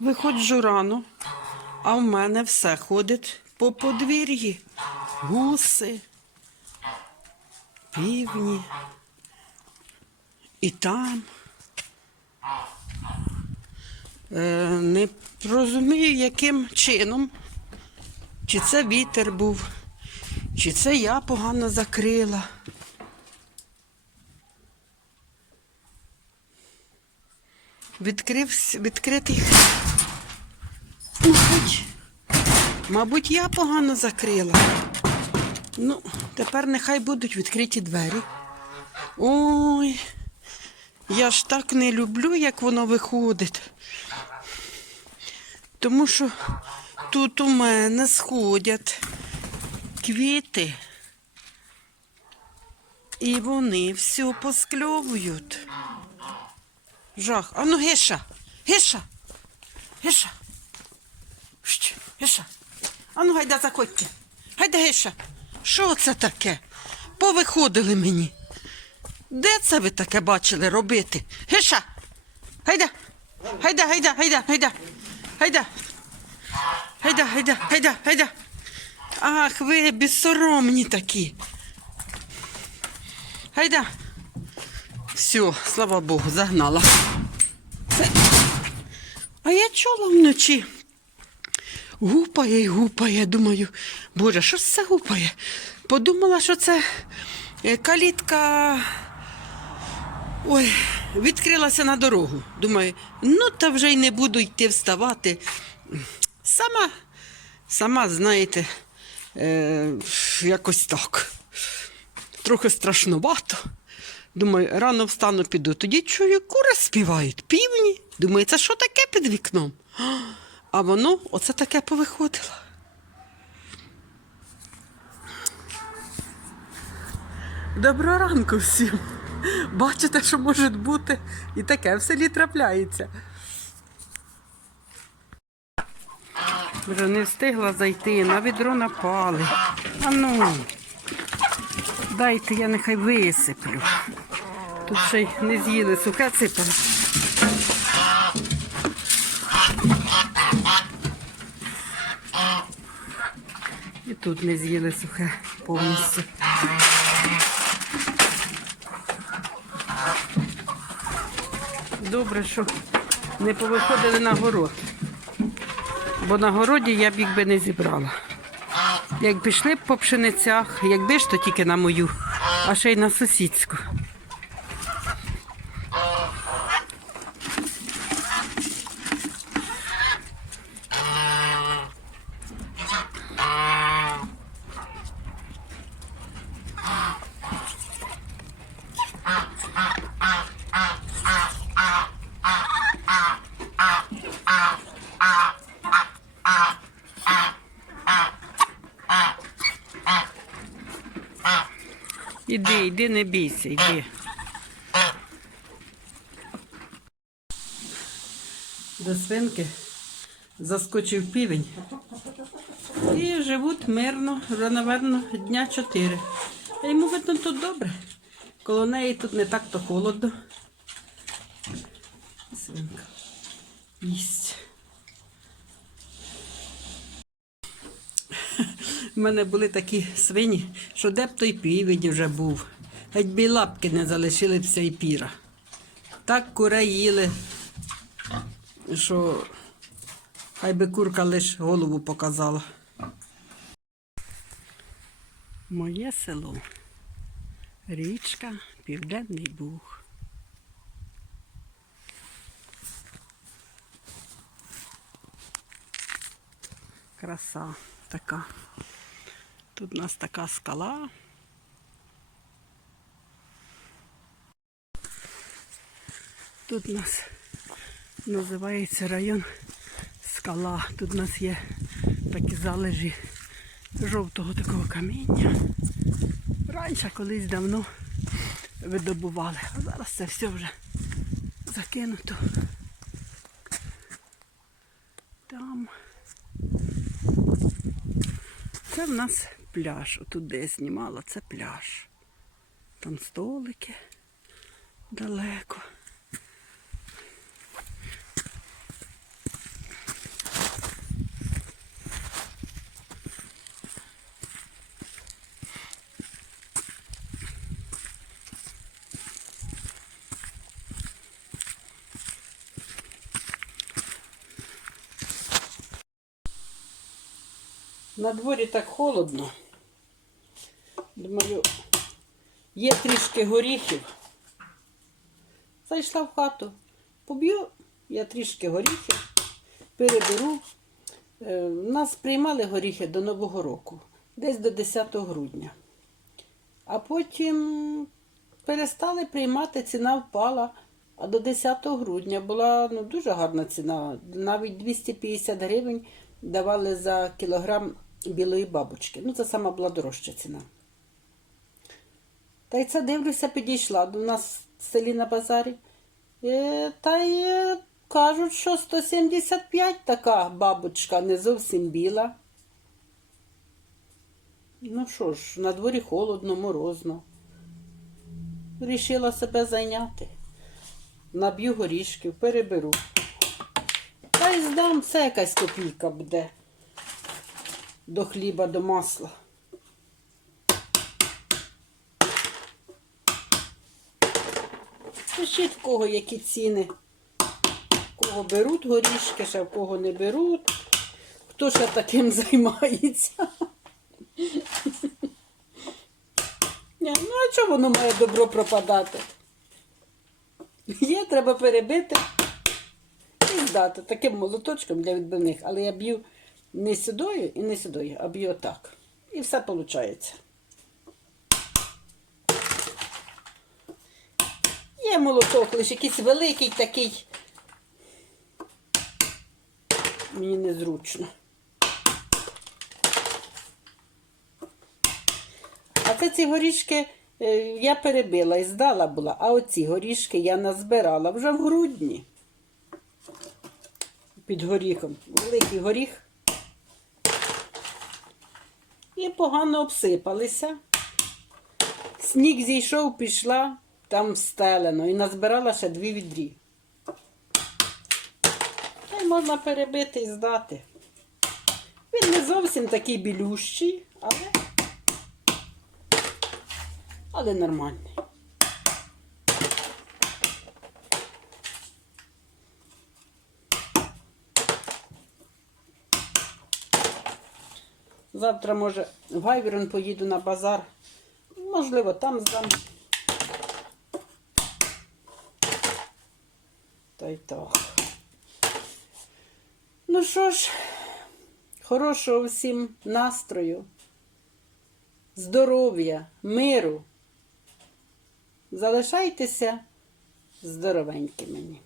Виходжу рано, а в мене все ходить по подвір'ї. Гуси, півні. І там. Е, не розумію, яким чином. Чи це вітер був, чи це я погано закрила. Відкрив, відкритий. Мабуть, мабуть, я погано закрила. Ну, тепер нехай будуть відкриті двері. Ой, я ж так не люблю, як воно виходить. Тому що тут у мене сходять квіти. І вони все поскльовують. Жах. А ну Геша, Геша. Щ, Геша. А ну гайда заходьте. Гайда Геша. Що це таке? Повиходили мені. Де це ви таке бачили робити? Геша. Гайда. Гайда, гайда, гайда, гайда. Гайда. Гайда, гайда, гайда, гайда. Ах, ви безсоромні такі. Гайда. Все, слава Богу, загнала. Це... Чула вночі. Гупає і гупає. Думаю, боже, що ж це гупає? Подумала, що це е, калітка. Ой, відкрилася на дорогу. Думаю, ну та вже й не буду йти вставати. Сама, сама, знаєте, е, якось так. Трохи страшнувато. Думаю, рано встану піду. Тоді чую, кури співають, півні. Думаю, це що таке під вікном? А воно оце таке повиходило. Доброго ранку всім. Бачите, що може бути і таке в селі трапляється. Вже не встигла зайти, на відро напали. А ну, дайте я нехай висиплю. Тут ще й не з'їли сухе сипали. І тут не з'їли сухе повністю. Добре, що не повиходили на город. Бо на городі я б їх би не зібрала. Як пішли б по пшеницях, якби ж то тільки на мою, а ще й на сусідську. Іди, іди, не бійся, іди. До свинки заскочив півень. І живуть мирно, вже, напевно, дня чотири. А йому видно тут добре. Коло неї тут не так то холодно. Свинка. Їсть. У мене були такі свині, що де б той півень вже був. Геть би й лапки не залишили б і піра. Так курей їли, що хай би курка лиш голову показала. Моє село. Річка Південний Буг. Краса така. Тут у нас така скала. Тут у нас називається район скала. Тут у нас є такі залежі жовтого такого каміння. Раніше колись давно видобували, а зараз це все вже закинуто. Там. Це в нас пляж. Отут, де я знімала, це пляж. Там столики далеко. На дворі так холодно. Думаю, є трішки горіхів. Зайшла в хату, поб'ю я трішки горіхів, переберу. Е, Нас приймали горіхи до Нового року, десь до 10 грудня. А потім перестали приймати, ціна впала. А до 10 грудня була ну, дуже гарна ціна. Навіть 250 гривень давали за кілограм білої бабочки. Ну, це сама була дорожча ціна. Та й це дивлюся, підійшла до нас в селі на базарі. Е, та й е, кажуть, що 175 така бабочка, не зовсім біла. Ну що ж, на дворі холодно, морозно. Рішила себе зайняти. Наб'ю горішків, переберу. Та й здам, це якась копійка буде до хліба, до масла. Пишіть в кого які ціни. В кого беруть горішки, ще в кого не беруть. Хто ще таким займається? Ні, ну а чого воно має добро пропадати? Є, треба перебити і здати таким молоточком для відбивних. Але я б'ю не сюдою і не сюдою, а б'ю отак. І все виходить. Є молоток, лише якийсь великий такий. Мені незручно. А це ці горішки е, я перебила і здала була, а оці горішки я назбирала вже в грудні. Під горіхом. Великий горіх. І погано обсипалися. Сніг зійшов, пішла, там стелено і назбирала ще дві відрі. Та й можна перебити і здати. Він не зовсім такий білющий, але, але нормальний. Завтра, може, в Гайвірон поїду на базар. Можливо, там здам. Та й так. Ну що ж, хорошого всім настрою, здоров'я, миру. Залишайтеся здоровенькими.